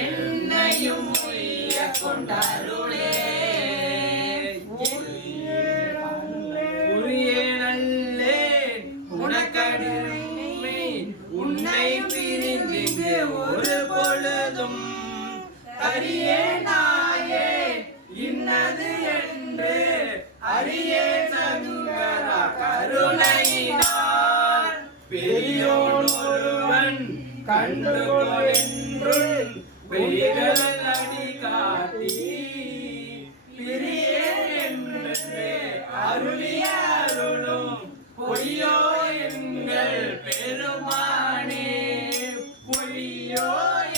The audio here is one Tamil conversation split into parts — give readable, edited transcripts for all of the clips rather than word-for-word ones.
என்னையும் உய்ய கொண்டருளே உனக்கடிமை உன்னை பிரிந்து ஒரு பொழுதும் அறியே நாயே இன்னது என்று அறியே சங்கரா கருணையினார் பெரியோன் ஒருவன் கண்டுகொள் என்று பெரியகள் அடி காட்டி பிரியேன் என்று அருளிய அருளும் பொய்யோ எங்கள் பெருமானே பொய்யோ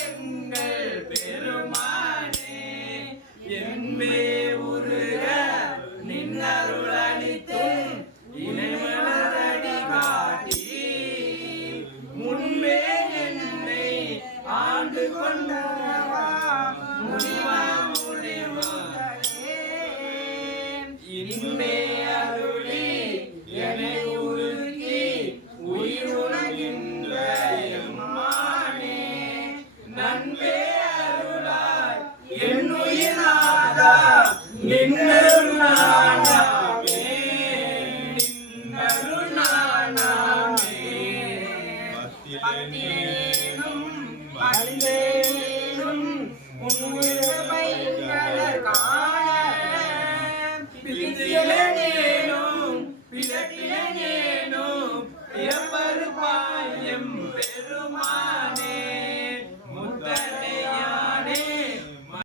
எங்கள் பெருமானே என்பே உருக நின்னருள் அளித்தும் இணைமலரடி காட்டி முன்பே என்னை ஆண்டு கொண்டவா முடிவா முடிவு இன்பே